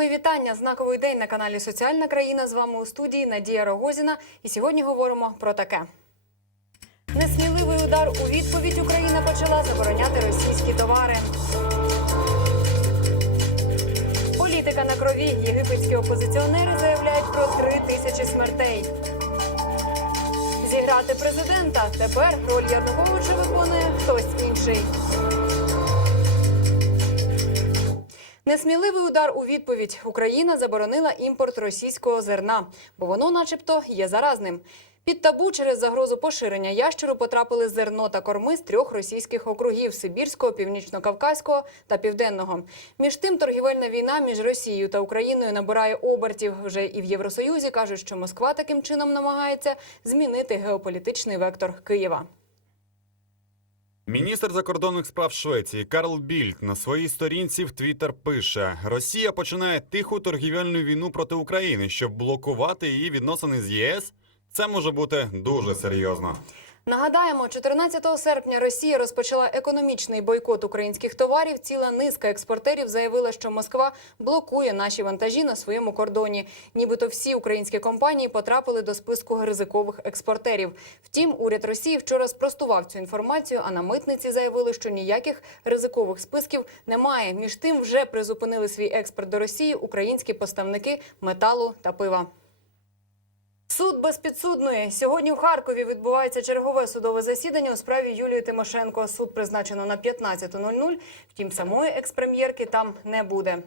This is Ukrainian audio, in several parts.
вітання. Знаковий день на каналі Соціальна країна. З вами у студії Надія Рогозіна. І сьогодні говоримо про таке. Несміливий удар у відповідь Україна почала забороняти російські товари. Політика на крові. Єгипетські опозиціонери заявляють про три тисячі смертей. Зіграти президента. Тепер роль Януковича виконує хтось інший. Несміливий удар у відповідь. Україна заборонила імпорт російського зерна, бо воно, начебто, є заразним. Під табу через загрозу поширення ящеру потрапили зерно та корми з трьох російських округів Сибірського, Північно-Кавказького та Південного. Між тим, торгівельна війна між Росією та Україною набирає обертів. Вже і в Євросоюзі кажуть, що Москва таким чином намагається змінити геополітичний вектор Києва. Міністр закордонних справ Швеції Карл Більд на своїй сторінці в Твіттер пише: Росія починає тиху торгівельну війну проти України, щоб блокувати її відносини з ЄС. Це може бути дуже серйозно. Нагадаємо, 14 серпня Росія розпочала економічний бойкот українських товарів. Ціла низка експортерів заявила, що Москва блокує наші вантажі на своєму кордоні. Нібито всі українські компанії потрапили до списку ризикових експортерів. Втім, уряд Росії вчора спростував цю інформацію. А на митниці заявили, що ніяких ризикових списків немає. Між тим вже призупинили свій експорт до Росії українські поставники металу та пива. Суд безпідсудної сьогодні в Харкові відбувається чергове судове засідання у справі Юлії Тимошенко. Суд призначено на 15.00, Втім, самої експрем'єрки там не буде.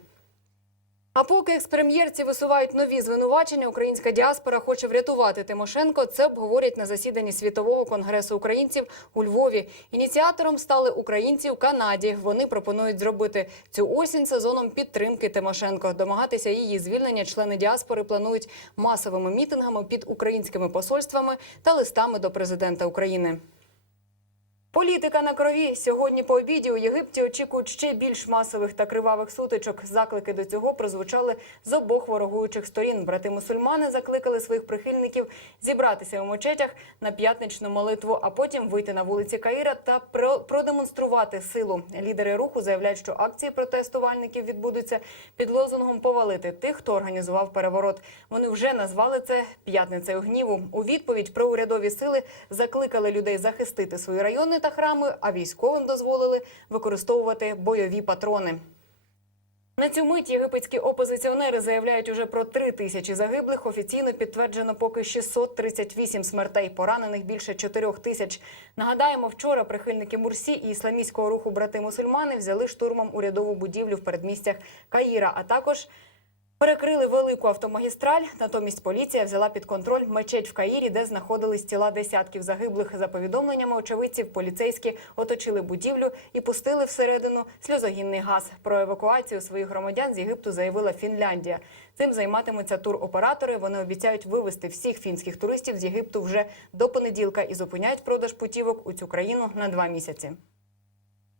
А поки експрем'єрці висувають нові звинувачення, українська діаспора хоче врятувати Тимошенко. Це обговорять на засіданні світового конгресу українців у Львові. Ініціатором стали українці у Канаді. Вони пропонують зробити цю осінь сезоном підтримки Тимошенко. Домагатися її звільнення члени діаспори планують масовими мітингами під українськими посольствами та листами до президента України. Політика на крові сьогодні по обіді у Єгипті очікують ще більш масових та кривавих сутичок. Заклики до цього прозвучали з обох ворогуючих сторін. Брати мусульмани закликали своїх прихильників зібратися у мечетях на п'ятничну молитву, а потім вийти на вулиці Каїра та про- продемонструвати силу. Лідери руху заявляють, що акції протестувальників відбудуться під лозунгом повалити тих, хто організував переворот. Вони вже назвали це п'ятницею гніву. У відповідь про урядові сили закликали людей захистити свої райони та храми, а військовим дозволили використовувати бойові патрони. На цю мить єгипетські опозиціонери заявляють уже про три тисячі загиблих. Офіційно підтверджено поки 638 смертей, поранених більше 4 тисяч. Нагадаємо, вчора прихильники Мурсі і ісламістського руху брати мусульмани взяли штурмом урядову будівлю в передмістях Каїра, а також Перекрили велику автомагістраль. Натомість поліція взяла під контроль мечеть в Каїрі, де знаходились тіла десятків загиблих. За повідомленнями очевидців, поліцейські оточили будівлю і пустили всередину сльозогінний газ. Про евакуацію своїх громадян з Єгипту заявила Фінляндія. Цим займатимуться туроператори. Вони обіцяють вивезти всіх фінських туристів з Єгипту вже до понеділка і зупиняють продаж путівок у цю країну на два місяці.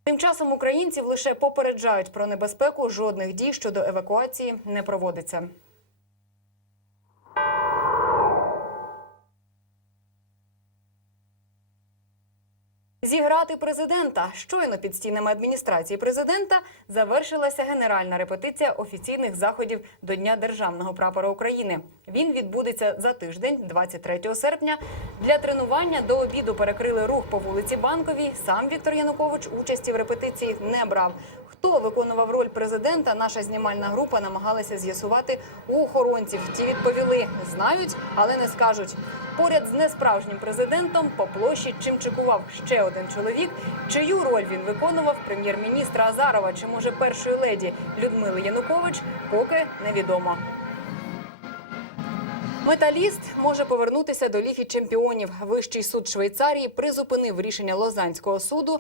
Тим часом українців лише попереджають про небезпеку. Жодних дій щодо евакуації не проводиться. Зіграти президента щойно під стінами адміністрації президента завершилася генеральна репетиція офіційних заходів до Дня державного прапора України. Він відбудеться за тиждень, 23 серпня. Для тренування до обіду перекрили рух по вулиці Банковій. Сам Віктор Янукович участі в репетиції не брав. Хто виконував роль президента? Наша знімальна група намагалася з'ясувати у охоронців. Ті відповіли, знають, але не скажуть. Поряд з несправжнім президентом по площі чимчикував ще один чоловік. Чию роль він виконував прем'єр-міністра Азарова чи може першої леді Людмили Янукович, поки невідомо. Металіст може повернутися до ліги чемпіонів. Вищий суд Швейцарії призупинив рішення Лозанського суду.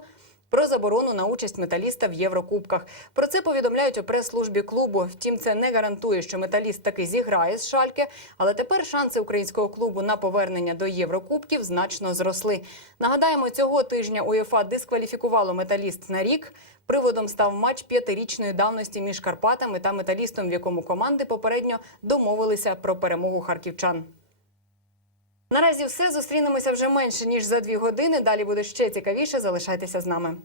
Про заборону на участь металіста в Єврокубках. Про це повідомляють у прес-службі клубу. Втім, це не гарантує, що металіст таки зіграє з шальки. Але тепер шанси українського клубу на повернення до Єврокубків значно зросли. Нагадаємо, цього тижня УЄФА дискваліфікувало металіст на рік. Приводом став матч п'ятирічної давності між Карпатами та металістом, в якому команди попередньо домовилися про перемогу харківчан. Наразі все зустрінемося вже менше ніж за дві години. Далі буде ще цікавіше. Залишайтеся з нами.